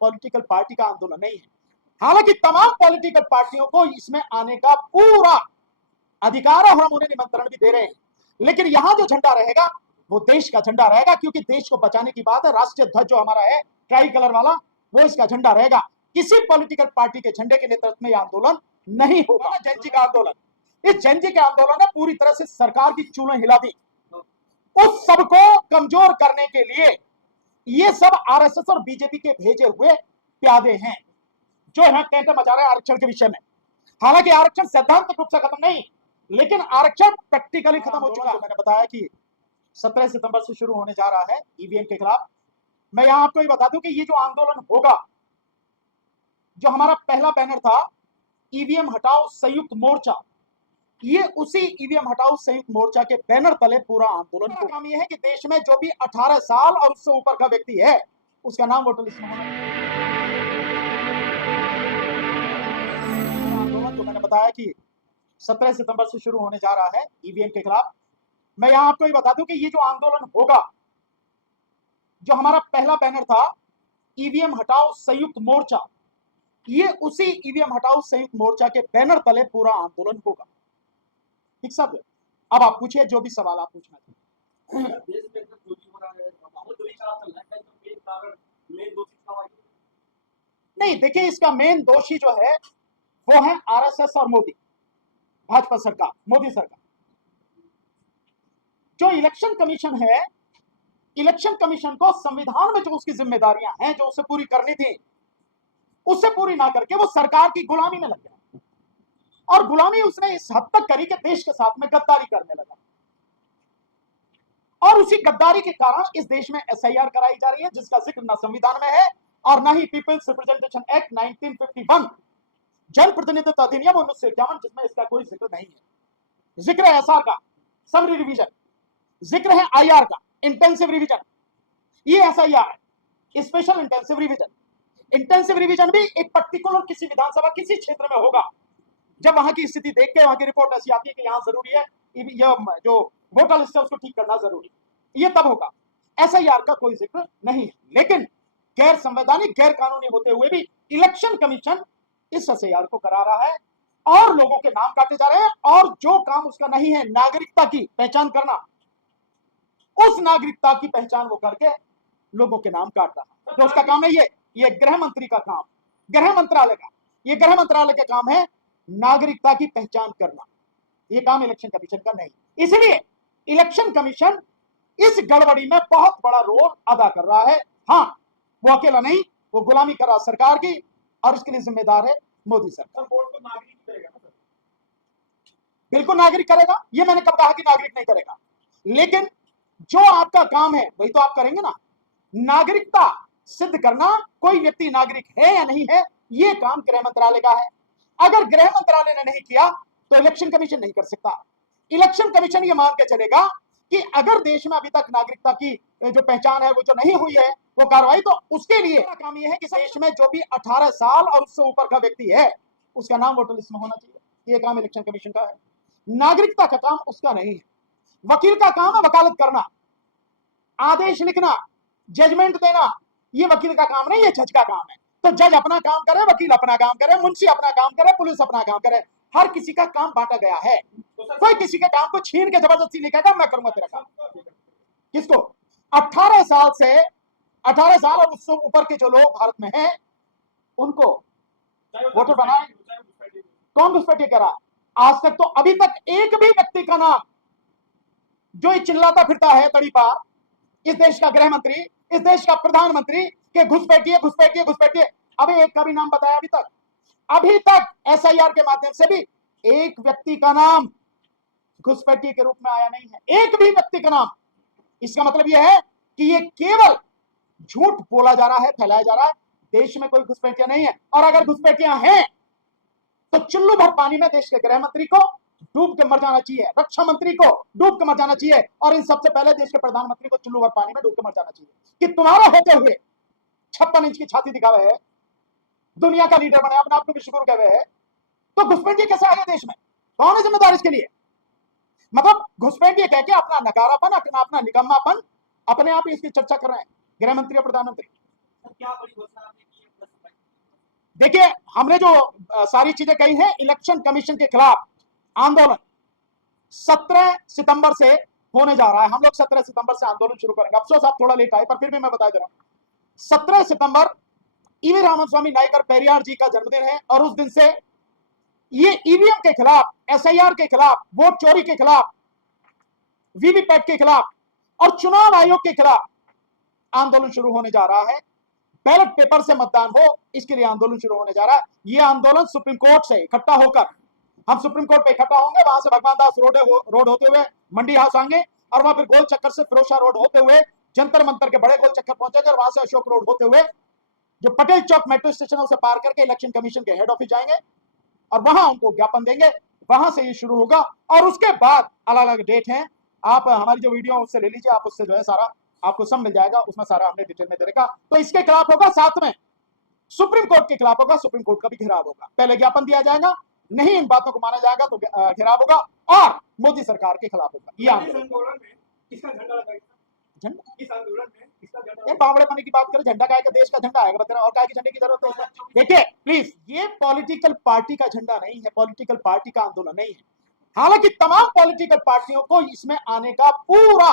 Political party का आंदोलन नहीं है। हालांकि तमाम पॉलिटिकल पार्टियों को इसमें आने का पूरा अधिकार है और हम उन्हें निमंत्रण भी दे रहे हैं, लेकिन यहां जो झंडा रहेगा वो देश का झंडा रहेगा, क्योंकि देश को बचाने की बात है। राष्ट्रीय ध्वज जो हमारा है ट्राई कलर वाला, वो इसका झंडा रहेगा। किसी पॉलिटिकल पार्टी के झंडे के नेतृत्व में यह आंदोलन नहीं होगा। जयंती का आंदोलन, इस जयंती के आंदोलन ने पूरी तरह से सरकार की चूलें हिला दी। उस सबको कमजोर करने के लिए ये सब आरएसएस और बीजेपी के भेजे हुए प्यादे हैं जो यहां टेंट मचा रहे हैं आरक्षण के विषय में। हालांकि आरक्षण सैद्धांतिक रूप से खत्म नहीं, लेकिन आरक्षण प्रैक्टिकली खत्म हो चुका है। मैंने बताया कि 17 सितंबर से शुरू होने जा रहा है ईवीएम के खिलाफ। मैं यहां आपको ये बता दूं कि ये जो आंदोलन होगा, जो हमारा पहला बैनर था ईवीएम हटाओ संयुक्त मोर्चा, ये उसी ईवीएम हटाओ संयुक्त मोर्चा के बैनर तले पूरा आंदोलन का काम ये है कि देश में जो भी 18 साल और उससे ऊपर का व्यक्ति है उसका नाम वोटर लिस्ट में होना आंदोलन, जो मैंने बताया कि 17 सितंबर से शुरू होने जा रहा है ईवीएम के खिलाफ। मैं यहां आपको ये बता दूं कि ये जो आंदोलन होगा, जो हमारा पहला बैनर था ईवीएम हटाओ संयुक्त मोर्चा, ये उसी ईवीएम हटाओ संयुक्त मोर्चा के बैनर तले पूरा आंदोलन होगा। ठीक साहब, अब आप पूछिए जो भी सवाल आप पूछना चाहिए। नहीं, देखिए इसका मेन दोषी जो है वो है आरएसएस और मोदी, भाजपा सरकार, मोदी सरकार। जो इलेक्शन कमीशन है, इलेक्शन कमीशन को संविधान में जो उसकी जिम्मेदारियां हैं जो उसे पूरी करनी थी, उससे पूरी ना करके वो सरकार की गुलामी में लग गया। और गुलामी उसने इस हद तक करी कि देश के साथ में गद्दारी करने लगा। और उसी गद्दारी के कारण इस देश में एसआईआर कराई जा रही है, जिसका जिक्र ना संविधान में है और ना ही पीपल्स रिप्रेजेंटेशन एक्ट 1951, जन प्रतिनिधित्व अधिनियम 1951, जिसमें इसका कोई जिक्र नहीं है। जिक्र है एसआर का, समरी रिवीजन, जिक्र है आईआर का, इंटेंसिव रिवीजन। ये एसआईआर है, special intensive revision. Intensive revision भी एक पर्टिकुलर किसी विधानसभा किसी क्षेत्र में होगा, जब वहां की स्थिति देख के वहां की रिपोर्ट ऐसी आती है कि यहां जरूरी है ये जो वोटर लिस्ट है उसको ठीक करना जरूरी, ये तब होगा। एसआईआर का कोई जिक्र नहीं है। लेकिन गैर संवैधानिक, गैर कानूनी होते हुए भी इलेक्शन कमीशन इस एसआईआर को करा रहा है और लोगों के नाम काटे जा रहे हैं। और जो काम उसका नहीं है नागरिकता की पहचान करना, उस नागरिकता की पहचान वो करके लोगों के नाम काट रहा है। तो उसका काम है ये गृह मंत्री का काम, गृह मंत्रालय का, ये गृह मंत्रालय का काम है नागरिकता की पहचान करना। ये काम इलेक्शन कमीशन का नहीं। इसलिए इलेक्शन कमीशन इस गड़बड़ी में बहुत बड़ा रोल अदा कर रहा है। हाँ, वो अकेला नहीं, वो गुलामी कर रहा सरकार की, और इसके लिए जिम्मेदार है मोदी सरकार। बिल्कुल नागरिक करेगा, ये मैंने कब कहा कि नागरिक नहीं करेगा, लेकिन जो आपका काम है वही तो आप करेंगे ना। नागरिकता सिद्ध करना, कोई व्यक्ति नागरिक है या नहीं है, ये काम गृह मंत्रालय का है। अगर गृह मंत्रालय ने नहीं किया तो इलेक्शन कमीशन नहीं कर सकता। इलेक्शन कमीशन ये मान के चलेगा कि अगर देश में अभी तक नागरिकता की जो पहचान है वो जो नहीं हुई है वो कार्रवाई, तो उसके लिए काम ये है कि देश में जो भी 18 साल और उससे ऊपर का व्यक्ति है उसका नाम वोटर लिस्ट में होना चाहिए। ये काम इलेक्शन कमीशन का है, नागरिकता का काम उसका नहीं है। वकील का काम है वकालत करना, आदेश लिखना, जजमेंट देना, ये वकील का काम नहीं, ये जज का काम है। तो जज अपना काम करे, वकील अपना काम करे, मुंशी अपना काम करे, पुलिस अपना काम करे, हर किसी का काम बांटा गया है। कोई किसी के काम को छीन के जबरदस्ती नहीं कहेगा मैं करूंगा तेरा काम। किसको? 18 साल और उससे ऊपर के जो लोग भारत में हैं उनको वोटर बनाए। कौन घुसपैठी करा? आज तक तो अभी तक एक भी व्यक्ति का नाम जो ये चिल्लाता फिरता है तड़ी पार, इस देश का गृह मंत्री, इस देश का प्रधानमंत्री के घुसपैठी है, घुसपैठी है, घुसपैठी है, अभी एक का भी नाम बताया अभी तक एसआईआर के माध्यम से भी एक व्यक्ति का नाम घुसपैठी के रूप में आया नहीं है, एक भी व्यक्ति का नाम। इसका मतलब यह है कि ये केवल झूठ बोला जा रहा है, फैलाया जा रहा है। देश में कोई घुसपैठियां नहीं है, और अगर घुसपैठियां हैं तो चुल्लू भर पानी में देश के गृह मंत्री को डूब के मर जाना चाहिए, रक्षा मंत्री को डूब के मर जाना चाहिए, और इन सबसे पहले देश के प्रधानमंत्री को चुल्लू भर पानी में डूब के मर जाना चाहिए कि तुम्हारा होते हुए 56 इंच की छाती दिखावे है, दुनिया का लीडर बने, अपने आप को विश्व गुरु कहे है, तो घुसपैठी कैसे आ गए देश में? कौन है जिम्मेदार इसके लिए? मतलब घुसपैठी कह के अपना नकारापन, अपना निकम्मापन अपने आप ही इसकी चर्चा कर रहे हैं गृह मंत्री और प्रधानमंत्री। क्या बड़ी घोषणा आपने की है देखिए, हमने जो सारी चीजें कही हैं, इलेक्शन कमीशन के खिलाफ आंदोलन 17 सितंबर से होने जा रहा है। हम लोग 17 सितंबर से आंदोलन शुरू करेंगे। अफसोस आप थोड़ा लेट आए, पर फिर भी मैं बता दे रहा हूं, 17 सितंबर ईवी रामास्वामी नायकर पेरियार जी का जन्मदिन है, और उस दिन से ये ईवीएम के खिलाफ, एसआईआर के खिलाफ, वोट चोरी के खिलाफ, वीवीपैट के खिलाफ और चुनाव आयोग के खिलाफ आंदोलन शुरू होने जा रहा है। बैलेट पेपर से मतदान हो, इसके लिए आंदोलन शुरू होने जा रहा है। यह आंदोलन सुप्रीम कोर्ट से इकट्ठा होकर, हम सुप्रीम कोर्ट पे इकट्ठा होंगे, वहां से भगवान दास रोड होते हुए मंडी हाउस आएंगे, और वहां फिर गोल चक्कर से फिरोजशाह रोड होते हुए जंतर मंतर के बड़े गोल चक्कर पहुंचेंगे, और वहां से अशोक रोड होते हुए जो पटेल चौक मेट्रो स्टेशन उसे पार करके इलेक्शन कमीशन के हेड ऑफिस जाएंगे, और वहां उनको ज्ञापन देंगे। वहां से ये शुरू होगा, और उसके बाद अलग अलग डेट हैं। आप हमारी जो वीडियो उससे ले लीजिए, आप उससे जो है सारा आपको सब मिल जाएगा, उसमें सारा हमने डिटेल में दे रखा। तो इसके खिलाफ होगा, साथ में सुप्रीम कोर्ट के खिलाफ होगा, सुप्रीम कोर्ट का भी घेराव होगा। पहले ज्ञापन दिया जाएगा, नहीं इन बातों को माना जाएगा तो घेराव होगा, और मोदी सरकार के खिलाफ होगा। ये आंदोलन में किसका झंडा लगाएगा? झंडा इस आंदोलन में किसका झंडा? बावड़े पानी की बात करें, झंडा काय का, देश का झंडा आएगा, बता, और काय की झंडे की जरूरत है? देखिए प्लीज, ये पॉलिटिकल पार्टी का झंडा नहीं है, पॉलिटिकल पार्टी का आंदोलन नहीं है। हालांकि तमाम पॉलिटिकल पार्टियों को इसमें आने का पूरा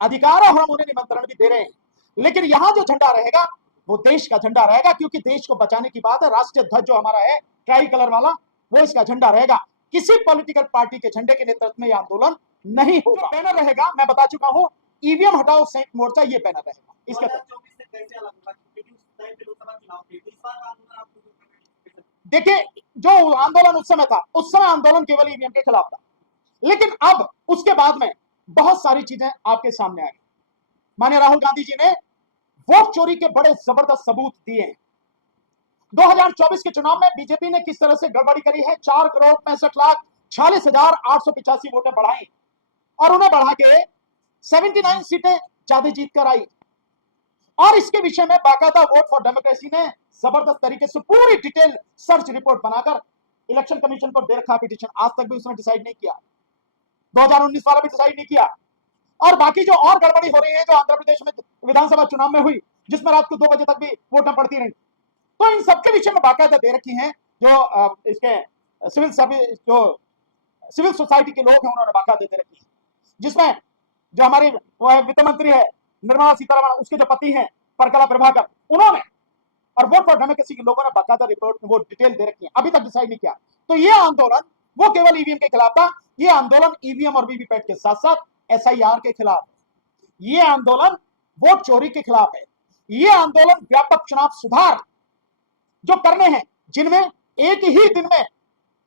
अधिकार है, हम उन्हें निमंत्रण भी दे रहे हैं, लेकिन यहां जो झंडा रहेगा वो देश का झंडा रहेगा, क्योंकि देश को बचाने की बात है। राष्ट्रीय ध्वज जो हमारा है ट्राई कलर वाला, वो इसका झंडा रहेगा। किसी पॉलिटिकल पार्टी के झंडे के नेतृत्व में यह आंदोलन नहीं होगा। बैनर रहेगा, मैं बता चुका हूं, ईवीएम हटाओ संयुक्त मोर्चा, ये बैनर रहेगा। इसके देखिए, जो आंदोलन उस समय था, उस समय आंदोलन केवल ईवीएम के खिलाफ था, लेकिन अब उसके बाद में बहुत सारी चीजें आपके सामने आई। माननीय राहुल गांधी जी ने वोट चोरी के बड़े जबरदस्त सबूत दिए हैं। 2024 के चुनाव में बीजेपी ने किस तरह से गड़बड़ी करी है, 4,65,46,885 वोटें बढ़ाई, और उन्हें बढ़ा के 79 सीटें ज्यादा जीत कर आई। और इसके विषय में बाकायदा वोट फॉर डेमोक्रेसी ने जबरदस्त तरीके से पूरी डिटेल सर्च रिपोर्ट बनाकर इलेक्शन कमीशन को दे रखा पिटीशन। आज तक भी उसने डिसाइड नहीं किया, 2019 वाला भी डिसाइड नहीं किया। और बाकी जो और गड़बड़ी हो रही है, जो आंध्र प्रदेश में विधानसभा चुनाव में हुई, जिसमें रात को 2 बजे तक भी वोटें पड़ती रही, तो इन सबके विषय में बाकायदा दे रखी हैं। जो इसके सिविल सर्विस, जो सिविल सोसाइटी के लोग हैं, उन्होंने बाकायदा दे रखी है, जिसमें जो हमारी वित्त मंत्री है निर्मला सीतारमण, उसके जो पति हैं परकला प्रभाकर, उन्होंने, और वोट फॉर डेमोक्रेसी के लोगों ने बाकायदा रिपोर्ट वो डिटेल दे रखी है, अभी तक डिसाइड नहीं किया। तो ये आंदोलन वो केवल ईवीएम के खिलाफ था, ये आंदोलन ईवीएम और वीवीपैट के साथ साथ एसआईआर के खिलाफ है, ये आंदोलन वोट चोरी के खिलाफ है, ये आंदोलन व्यापक चुनाव सुधार जो करने हैं, जिनमें एक ही दिन में,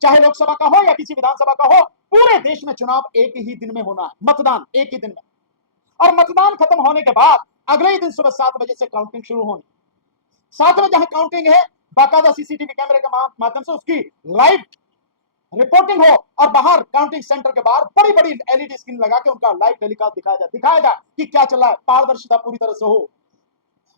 चाहे लोकसभा का हो या किसी विधानसभा का हो, पूरे देश में चुनाव एक ही दिन में होना है, मतदान एक ही दिन में, और मतदान खत्म होने के बाद अगले ही दिन सुबह 7 बजे से काउंटिंग शुरू होनी। साथ में जहां काउंटिंग है, बाकायदा सीसीटीवी कैमरे के माध्यम से उसकी लाइव रिपोर्टिंग हो, और बाहर काउंटिंग सेंटर के बाहर बड़ी बड़ी एलईडी स्क्रीन लगा के उनका लाइव टेलीकास्ट दिखाया जाए कि क्या चल रहा है, पारदर्शिता पूरी तरह से हो।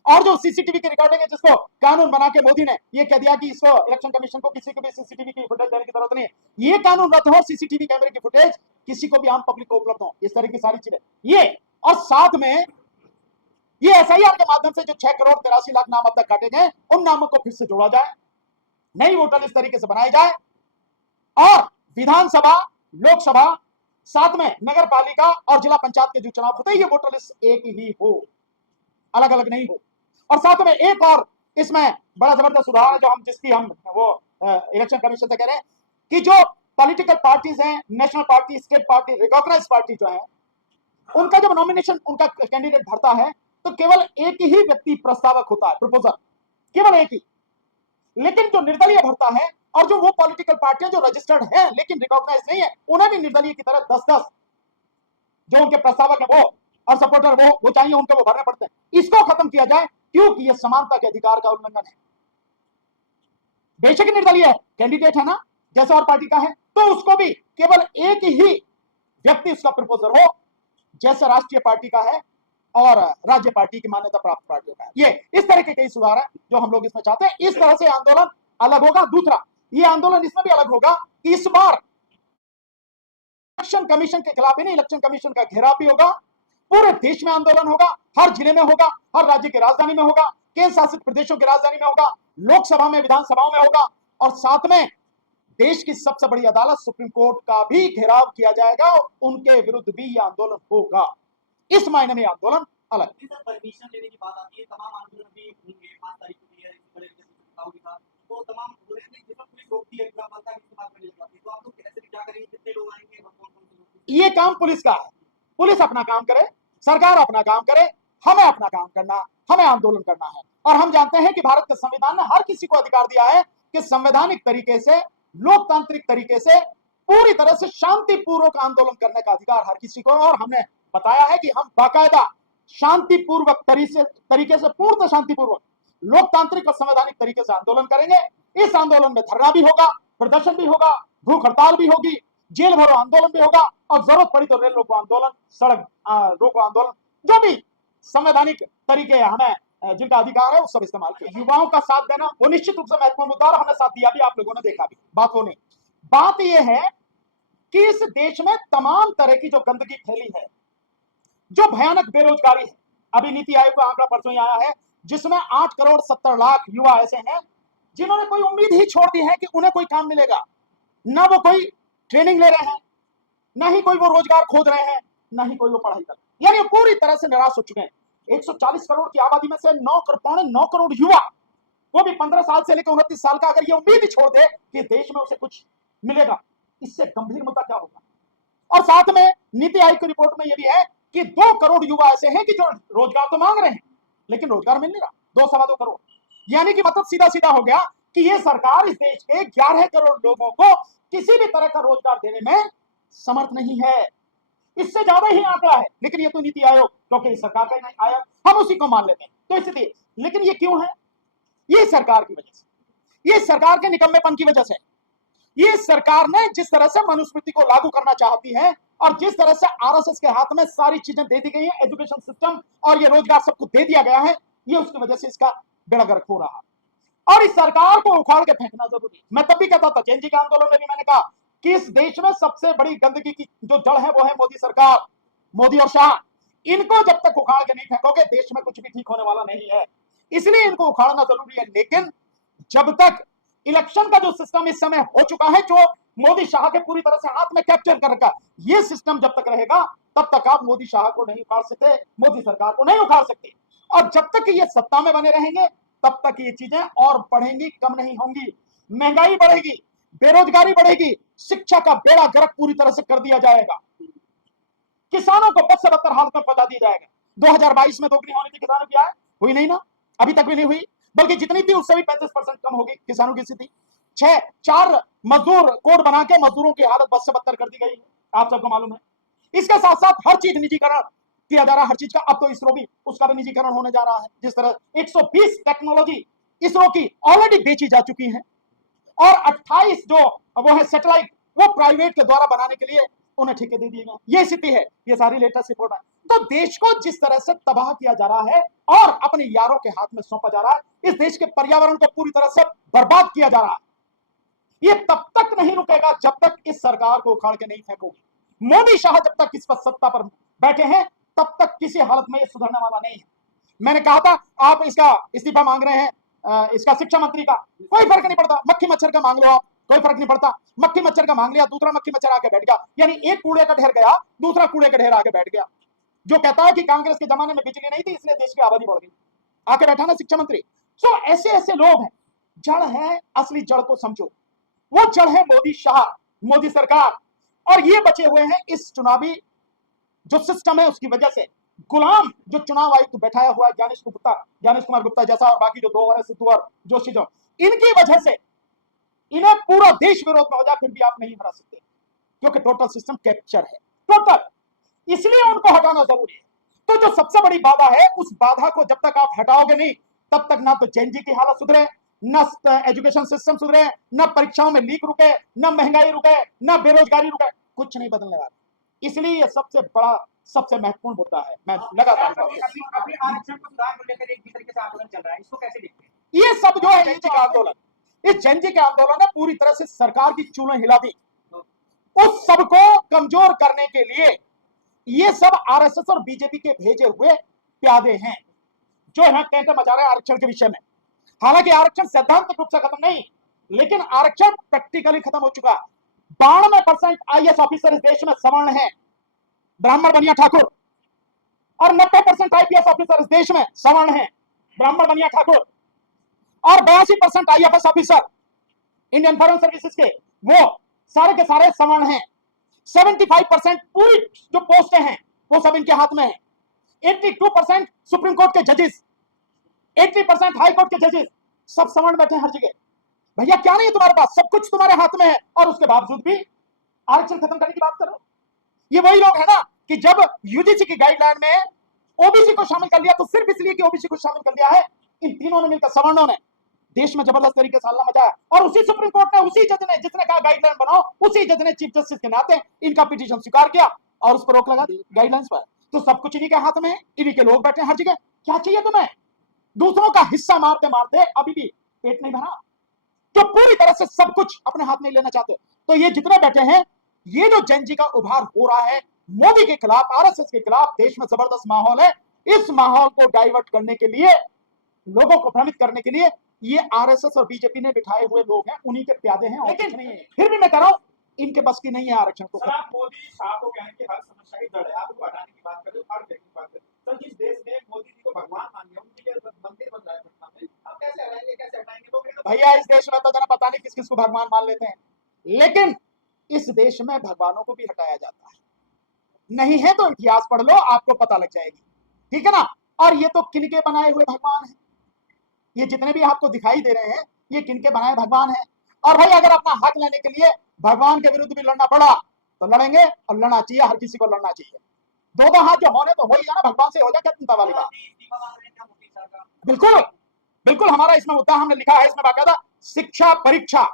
और जो सीसीटीवी की रिकॉर्डिंग है, जिसको कानून बना के मोदी ने ये कह दिया कि इसको इलेक्शन कमीशन को किसी को भी सीसीटीवी की फुटेज देने की जरूरत नहीं है, ये कानून रद्द हो, सीसीटीवी कैमरे की फुटेज किसी को भी आम पब्लिक को उपलब्ध हो, इस तरह की सारी चीजें ये। और साथ में ये एसआईआर के माध्यम से जो 6,83,00,000 नाम अब तक काटे गए, उन नामों को फिर से जोड़ा जाए, नई वोटर लिस्ट तरीके से बनाई जाए, और विधानसभा, लोकसभा, साथ में नगर पालिका और जिला पंचायत के जो चुनाव होते हैं, ये वोटर लिस्ट एक ही हो, अलग अलग नहीं हो। और साथ में एक और इसमें बड़ा जबरदस्त सुधार है, जो हम जिसकी हम वो इलेक्शन कमीशन से कह रहे हैं, कि जो पॉलिटिकल पार्टीज हैं, national party, state party, recognised party जो है, उनका जब नॉमिनेशन उनका कैंडिडेट भरता है, तो केवल एक ही व्यक्ति प्रस्तावक होता है, प्रपोजर, केवल एक ही। लेकिन जो निर्दलीय भरता है, और जो वो पॉलिटिकल पार्टियां जो रजिस्टर्ड हैं लेकिन रिकॉग्नाइज नहीं है, उन्हें भी निर्दलीय की तरह 10-10 जो उनके प्रस्तावक है वो और सपोर्टर वो चाहिए, उनको वो भरने पड़ते हैं। इसको खत्म किया जाए, क्योंकि ये समानता के अधिकार का उल्लंघन है। बेशक निर्दलीय कैंडिडेट है ना, जैसे और पार्टी का है, तो उसको भी केवल एक ही व्यक्ति उसका प्रपोजर हो, जैसे राष्ट्रीय पार्टी का है और राज्य पार्टी की मान्यता प्राप्त पार्टियों का है। ये इस तरह के कई सुधार है जो हम लोग इसमें चाहते हैं। इस तरह से आंदोलन अलग होगा। दूसरा, ये आंदोलन इसमें भी अलग होगा कि इस बार इलेक्शन कमीशन के खिलाफ ही नहीं, इलेक्शन कमीशन का घेराव भी होगा, पूरे देश में आंदोलन होगा, हर जिले में होगा, हर राज्य की राजधानी में होगा, केंद्र शासित प्रदेशों की राजधानी में होगा, लोकसभा में, विधानसभाओं में होगा, और साथ में देश की सबसे बड़ी अदालत सुप्रीम कोर्ट का भी घेराव किया जाएगा और उनके विरुद्ध भी यह आंदोलन होगा। इस मायने में आंदोलन अलग। परमिशन लेने की बात आती है, तमाम आंदोलन भी होंगे 5 तारीख को भी है, इस बड़े के साथ तो तमाम पुलिस रोकती है, पूरा बलता इस्तेमाल करने लग जाती है, तो आप लोग कैसे क्या करेंगे, कितने लोग आएंगे, ये काम पुलिस का है। पुलिस अपना काम करे, सरकार अपना काम करे, हमें अपना काम करना, हमें आंदोलन करना है। और हम जानते हैं कि भारत के संविधान ने हर किसी को अधिकार दिया है कि संवैधानिक तरीके से, लोकतांत्रिक तरीके से, पूरी तरह से शांतिपूर्वक आंदोलन करने का अधिकार हर किसी को। और हमने बताया है कि हम बाकायदा शांतिपूर्वक तरीके से, पूर्ण शांतिपूर्वक, लोकतांत्रिक और संवैधानिक तरीके से आंदोलन करेंगे। इस आंदोलन में धरना भी होगा, प्रदर्शन भी होगा, भूख हड़ताल भी होगी, जेल भरो आंदोलन भी होगा, और जरूरत पड़ी तो रेल रोको आंदोलन, सड़क रोको आंदोलन, जो भी संवैधानिक तरीके हमें जिनका अधिकार है, उस सब इस्तेमाल किया। युवाओं का साथ देना वो निश्चित रूप से महत्वपूर्ण मुद्दा, और हमने साथ दिया भी, आप लोगों ने देखा भी। बात वो नहीं, बात यह है कि इस देश में तमाम तरह की जो गंदगी फैली है, जो भयानक बेरोजगारी है, अभी नीति आयोग का आंकड़ा परसों ही आया है, जिसमें 8 करोड़ 70 लाख युवा ऐसे हैं जिन्होंने कोई उम्मीद ही छोड़ दी है कि उन्हें कोई काम मिलेगा। ना वो कोई ट्रेनिंग ले रहे हैं, ना ही कोई वो रोजगार खोज रहे हैं, ना ही कोई वो पढ़ाई कर, यानी पूरी तरह से निराश हो चुके हैं। 140 करोड़ की आबादी में से 9 करोड़ युवा, वो भी 15 साल से लेकर 29 साल का, अगर ये उम्मीद ही छोड़ दे कि देश में उसे कुछ मिलेगा, इससे गंभीर मुद्दा क्या होगा। और साथ में नीति आयोग की रिपोर्ट में यह भी है कि 2 करोड़ युवा ऐसे हैं कि जो रोजगार तो मांग रहे हैं लेकिन रोजगार मिल नहीं रहा, 2-2.25 करोड़। यानी कि मतलब सीधा सीधा हो गया कि ये सरकार इस देश के 11 करोड़ लोगों को किसी भी तरह का रोजगार देने में समर्थ नहीं है। इससे ज्यादा ही आंकड़ा है, लेकिन ये तो नीति आयोग, क्योंकि इस सरकार का ही आयोग, हम उसी को मान लेते हैं। तो स्थिति, लेकिन ये क्यों है? ये सरकार की वजह से, ये सरकार के निकम्मेपन की वजह से। ये सरकार ने जिस तरह से मनुस्मृति को लागू करना चाहती है, और जिस तरह से आरएसएस के हाथ में सारी चीजें दे दी गई हैं, एजुकेशन सिस्टम और ये रोजगार सबको दे दिया गया है, ये उसकी वजह से इसका बेड़ा गर्क हो रहा है। और इस सरकार को उखाड़ के फेंकना जरूरी है। मैं तब भी कहता था, जेएनजी के आंदोलन में भी मैंने कहा कि इस देश में सबसे बड़ी गंदगी की जो जड़ है वो है मोदी सरकार, मोदी और शाह। इनको जब तक उखाड़ के नहीं फेंकोगे, देश में कुछ भी ठीक होने वाला नहीं है। इसलिए इनको उखाड़ना जरूरी है। लेकिन जब तक इलेक्शन का जो सिस्टम इस समय हो चुका है, जो मोदी शाह के पूरी तरह से हाथ में कैप्चर कर रखा, ये सिस्टम जब तक रहेगा तब तक आप मोदी शाह को नहीं उखाड़ सकते, मोदी सरकार को नहीं उखाड़ सकते। और जब तक ये सत्ता में बने रहेंगे तब तक ये चीजें और बढ़ेंगी, कम नहीं होंगी। महंगाई बढ़ेगी, बेरोजगारी बढ़ेगी, शिक्षा का बेड़ा गर्क पूरी तरह से कर दिया जाएगा, किसानों को बद से बदतर हालत में पहुंचा दिया जाएगा। 2022 में दोगुनी होनी थी किसानों की आय, हुई नहीं ना, अभी तक भी नहीं हुई, बल्कि जितनी थी उससे भी 35% कम होगी किसानों की स्थिति। 4 मजदूर कोड बना के मजदूरों की हालत बद से बदतर कर दी गई है, आप सबको मालूम है। इसके साथ साथ हर चीज निजीकरण किया जा रहा है, हर चीज का। अब तो इसरो भी, उसका भी निजीकरण होने जा रहा है। जिस तरह 120 टेक्नोलॉजी इसरो की ऑलरेडी बेची जा चुकी है, और 28 जो वो है सैटेलाइट, वो प्राइवेट के द्वारा बनाने के लिए उन्हें ठेके दे दिए गए। ये स्थिति है, ये सारी लेटेस्ट रिपोर्ट है। तो देश को जिस तरह से तबाह किया जा रहा है और अपने यारों के हाथ में सौंपा जा रहा है, इस देश के पर्यावरण को पूरी तरह से बर्बाद किया जा रहा है, ये तब तक नहीं रुकेगा जब तक इस सरकार को उखाड़ के नहीं फेंकोगे। मोदी शाह जब तक इस पर सत्ता पर बैठे हैं तब तक किसी हालत में ये सुधरने वाला नहीं है। मैंने कहा था, आप इसका इस्तीफा मांग रहे हैं, इसका शिक्षा मंत्री का, कोई फर्क नहीं पड़ता, मक्खी मच्छर का मांग लो आप, कोई फर्क नहीं पड़ता। मक्खी मच्छर का मांग लिया, दूसरा मक्खी मच्छर आके बैठ गया, यानी एक कूड़े का ढेर गया, दूसरा कूड़े का ढेर आके बैठ गया। जो कहता है कि कांग्रेस के जमाने में बिजली नहीं थी इसलिए देश की आबादी बढ़ गई, आके बैठा ना शिक्षा मंत्री। सो ऐसे ऐसे लोग हैं, जड़ है, असली जड़ को समझो, वो जड़ है मोदी शाह, मोदी सरकार। और ये बचे हुए हैं इस चुनावी जो सिस्टम है उसकी वजह से। गुलाम जो चुनाव आयुक्त बैठाया हुआ है, ज्ञानेश कुमार गुप्ता जैसा, और बाकी जो 2 और सिद्धू और जोशी, जो इनकी वजह से इन्हें पूरा देश विरोध में हो जाए फिर भी आप नहीं हरा सकते, क्योंकि टोटल सिस्टम कैप्चर है, टोटल। इसलिए उनको हटाना जरूरी है। तो जो सबसे बड़ी बाधा है, उस बाधा को जब तक आप हटाओगे नहीं, तब तक ना तो जेएनजी की हालत सुधरे, न एजुकेशन सिस्टम सुधरे, न परीक्षाओं में लीक रुके, न महंगाई रुके, न बेरोजगारी रुके, कुछ नहीं बदलने वाला। इसलिए यह सबसे बड़ा, सबसे महत्वपूर्ण मुद्दा है। मैं लगातार आरक्षण को सुधार को लेकर एक तरीके से आंदोलन चल रहा है, इसको कैसे देखते हैं? ये सब जो है जेएनजी का आंदोलन, इस जेएनजी के आंदोलन ने पूरी तरह से सरकार की चूल्हें हिला दी। उस सबको कमजोर करने के लिए ये सब आरएसएस और बीजेपी के भेजे हुए प्यादे हैं, जो है टेंट मचा रहे हैं आरक्षण के विषय में। हालांकि आरक्षण सैद्धांतिक रूप से खत्म नहीं, लेकिन आरक्षण प्रैक्टिकली खत्म हो चुका। 92% आईएएस ऑफिसर इस देश में सवर्ण हैं, ब्राह्मण बनिया ठाकुर, और 90% आईपीएस ऑफिसर इस देश में सवर्ण हैं, ब्राह्मण बनिया ठाकुर, और 82% IFS officer Indian foreign services के वो सारे के सारे सवर्ण हैं। 75% पूरी जो पोस्टें हैं वो सब इनके हाथ में है। 82% सुप्रीम कोर्ट के जजेस, 80% हाई कोर्ट के जजेस सब सवर्ण बैठे हैं हर जगह। भैया क्या नहीं है तुम्हारे पास, सब कुछ तुम्हारे हाथ में है, और उसके बावजूद भी आरक्षण खत्म करने की बात करो। ये वही लोग है ना कि जब यूजीसी की गाइडलाइन में ओबीसी को शामिल कर लिया तो सिर्फ इसलिए कि ओबीसी को शामिल कर लिया है, इन तीनों ने मिलकर, सवर्णों ने देश में जबरदस्त तरीके से हल्ला मचाया। और उसी सुप्रीम कोर्ट ने, उसी जज ने जिसने कहा गाइडलाइन बनाओ, उसी जज ने चीफ जस्टिस के नाते इनका पिटीशन स्वीकार किया और उस पर रोक लगा दी गाइडलाइंस पर। तो सब कुछ इन्हीं के हाथ में है, इन्हीं के लोग बैठे हर जगह। क्या चाहिए तुम्हें? दूसरों का हिस्सा मारते मारते अभी भी पेट नहीं भरा, तो पूरी तरह से सब कुछ अपने हाथ में लेना चाहते हो। तो ये जितने बैठे हैं, ये जो जैन जी का उभार हो रहा है मोदी के खिलाफ, आरएसएस के खिलाफ, देश में जबरदस्त माहौल है। इस माहौल को डाइवर्ट करने के लिए, लोगों को भ्रमित करने के लिए ये आरएसएस और बीजेपी ने बिठाए हुए लोग हैं, उन्हीं के प्यादे हैं, लेकिन नहीं है। फिर भी मैं कह रहा हूं इनके बस की नहीं है आरक्षण को। सर, आप मोदी शाह को कहें कि हर समस्या की जड़ है, आप उसको हटाने की बात करें, हर जगह की बात करें। सर, जिस देश ने मोदी जी को भगवान मान लिया, उनके लिए मंदिर बन रहा है पटना में, आप कैसे हटाएंगे, कैसे हटाएंगे? तो भैया इस देश में तो जना पता नहीं किस किस को भगवान मान लेते हैं, लेकिन इस देश में भगवानों को भी हटाया जाता है। नहीं है तो इतिहास पढ़ लो, आपको पता लग जाएगी, ठीक है ना। और ये तो किनके बनाए हुए भगवान हैं, ये जितने भी आपको दिखाई दे रहे हैं ये किनके बनाए भगवान हैं। और भाई अगर अपना हक लेने के लिए भगवान के विरुद्ध भी लड़ना पड़ा तो लड़ेंगे, और लड़ना चाहिए, हर किसी को लड़ना चाहिए। दो हाथ जो होने तो हो ही जाना, भगवान से हो जाए, क्या चिंता वाली बात। बिल्कुल बिल्कुल, हमारा इसमें मुद्दा हमने लिखा है इसमें बाकायदा, शिक्षा, परीक्षा,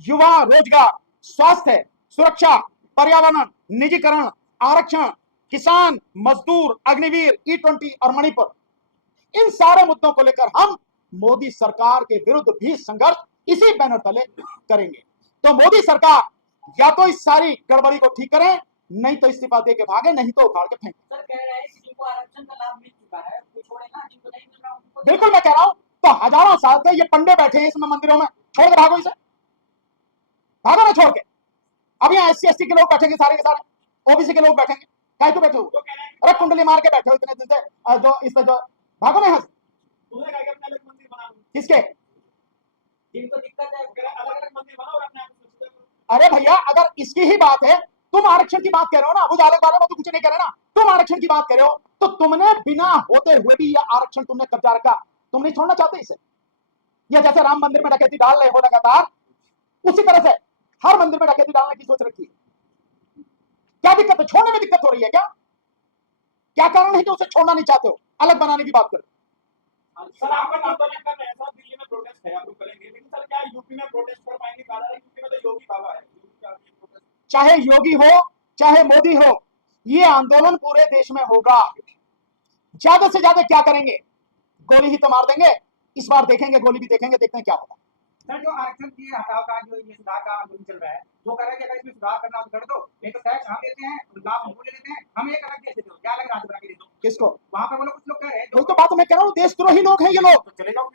युवा, रोजगार, स्वास्थ्य, सुरक्षा, पर्यावरण, निजीकरण, आरक्षण, किसान, मजदूर, अग्निवीर, E20 और मणिपुर, इन सारे मुद्दों को लेकर हम मोदी सरकार के विरुद्ध भी संघर्ष इसी बैनर तले करेंगे। तो मोदी सरकार या तो इस सारी गड़बड़ी को ठीक करें, नहीं तो इस्तीफा दे के भागे, नहीं तो उखाड़ के फेंके। सर कह रहे हैं कि जिनको आरक्षण का लाभ मिल चुका है वो छोड़े ना, जिनको नहीं मिल रहा उनको। बिल्कुल मैं कह रहा हूं, तो हजारों साल से ये पंडे बैठे हैं इसमें मंदिरों में, छोड़ के भागो इसे, भागो ना छोड़ के। अब यहाँ SC ST के लोग बैठेंगे, सारे के सारे ओबीसी के लोग बैठेंगे, काय को बैठे हो? अरे कुंडली मार के बैठे हो इतने दिन से, जो इस पे जो भागो ना यहाँ से। उन्होंने कहा कि अपना अलग मंदिर बना लो, किसके? जिनको दिक्कत है अलग अलग मंदिर बनाओ और अपने आप को सुरक्षित करो। अरे भैया अगर इसकी ही बात है, तुम आरक्षण की बात कर रहे हो ना, अबू जालक वाले वो तो कुछ नहीं कर रहे ना, तुम आरक्षण की बात कर रहे हो, तो तुमने बिना होते हुए भी यह आरक्षण तुमने कब्जा रखा, तुम नहीं छोड़ना चाहते इसे? या जैसे राम मंदिर में डकैती डाल रहे हो लगातार, उसी तरह से हर मंदिर में डकैती डालने की सोच रखी है। क्या दिक्कत है? छोड़ने में दिक्कत हो रही है क्या? क्या कारण है कि उसे छोड़ना नहीं चाहते हो, अलग बनाने की बात करो? सर, आप आंदोलन कर रहे हैं, सर दिल्ली में प्रोटेस्ट है, आप लोग करेंगे, लेकिन सर क्या यूपी में प्रोटेस्ट कर पाएंगे? कहा जा रहा है यूपी में तो योगी बाबा है, चाहे योगी हो चाहे मोदी हो, ये आंदोलन पूरे देश में होगा। ज्यादा से ज्यादा क्या करेंगे? गोली ही तो मार देंगे। इस बार देखेंगे, गोली भी देखेंगे, देखते हैं क्या होगा। सर जो आरक्षण की हटाव का जो ये सुधार का आंदोलन चल रहा है, वो कह रहा है कि अगर इसमें सुधार करना तो कर दो, नहीं तो टैक्स हम देते हैं, लाभ हम ले लेते हैं, हम एक अलग देश देते हो, क्या अलग राज्य बना के दे दो। किसको? वहां पे वो लोग, कुछ लोग कह रहे हैं वही तो बात मैं कह रहा हूँ, देशद्रोही लोग हैं ये लोग। तो चले जाओ।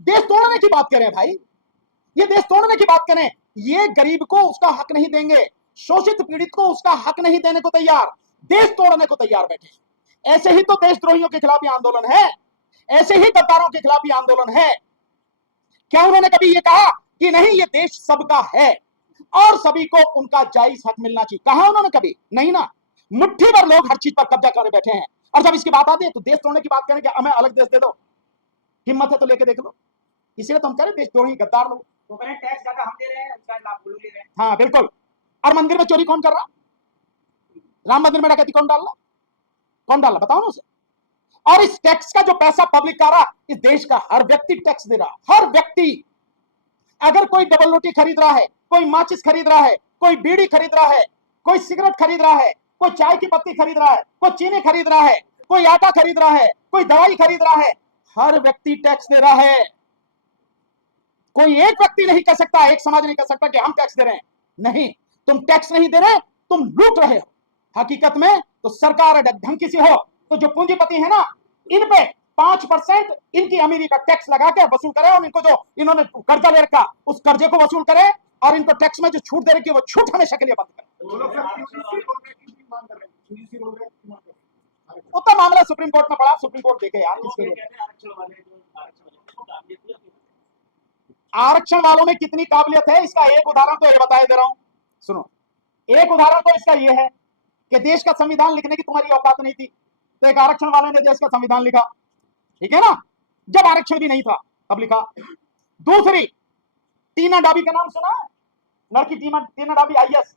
देश तोड़ने की बात करें भाई, ये देश तोड़ने की बात करें, ये गरीब को उसका हक नहीं देंगे, शोषित पीड़ित को उसका हक नहीं देने को तैयार, देश तोड़ने को तैयार बैठे। ऐसे ही तो देशद्रोहियों के खिलाफ ये आंदोलन है, ऐसे ही गद्दारों के खिलाफ ये आंदोलन है। क्या उन्होंने कभी ये कहा कि नहीं ये देश सबका है और सभी को उनका जायज हक मिलना चाहिए? कहा उन्होंने कभी? नहीं ना। मुट्ठी भर लोग हर चीज पर कब्जा करे बैठे हैं, और जब इसकी बात आती है तो देश तोड़ने की बात करें कि हमें अलग देश दे दो, हिम्मत है तो लेके देख लो। इसलिए तो हम कह रहे देशद्रोही गद्दार लोग। तो कह रहे हैं टैक्स ज्यादा हम दे रहे हैं, उसका लाभ वो लोग ले रहे हैं। हाँ बिल्कुल। और मंदिर में चोरी कौन कर रहा? राम मंदिर में डकैती कौन डाल रहा? कौन डाल रहा बताओ ना उसे। और इस टैक्स का जो पैसा पब्लिक का रहा, इस देश का हर व्यक्ति टैक्स दे रहा, हर व्यक्ति। अगर कोई डबल रोटी खरीद रहा है, कोई माचिस खरीद रहा है, कोई बीड़ी खरीद रहा है, कोई सिगरेट खरीद रहा है, कोई चाय की पत्ती खरीद रहा है, कोई चीनी खरीद रहा है, कोई आटा खरीद रहा है, कोई दवाई खरीद रहा है, हर व्यक्ति टैक्स दे रहा है। कोई एक व्यक्ति नहीं कह सकता, एक समाज नहीं कह सकता कि हम टैक्स दे रहे हैं। नहीं, तुम टैक्स नहीं दे रहे, तुम लूट रहे हो। हकीकत में तो सरकार अगर ढंग की सी हो तो जो पूंजीपति है ना, इन पे 5% इनकी अमीरी का टैक्स लगा के वसूल करे और इनको जो इन्होंने कर्जा ले रखा उस कर्जे को वसूल करे और इनको टैक्स में जो छूट दे रखी है वो छूट हमेशा के लिए बंद करे। वो लोग सब यूजीसी बोल रहे हैं कि मांग कर रहे हैं, यूजीसी बोल रहे हैं कि मांग कर रहे हैं। उतना मामला सुप्रीम कोर्ट में पड़ा, सुप्रीम कोर्ट देखे यार लोग किसके ये लिए। कहते हैं आरक्षण वाले जो आरक्षण वाले हैं, वो काबिलियत नहीं होती। आरक्षण वालों में कितनी काबिलियत है इसका एक उदाहरण तो ये बताए दे रहा हूं, सुनो। एक उदाहरण तो इसका ये है कि देश का संविधान लिखने की तुम्हारी औकात नहीं थी तो एक आरक्षण वाले ने देश का संविधान लिखा, ठीक है ना, जब आरक्षण भी नहीं था तब लिखा। दूसरी, टीना डाबी का नाम सुना है? लड़की टीना डाबी IAS,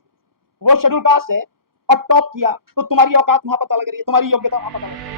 वो शेड्यूल कास्ट है और टॉप किया, तो तुम्हारी औकात वहां पता लग रही है, तुम्हारी योग्यता वहां पता लग रही है।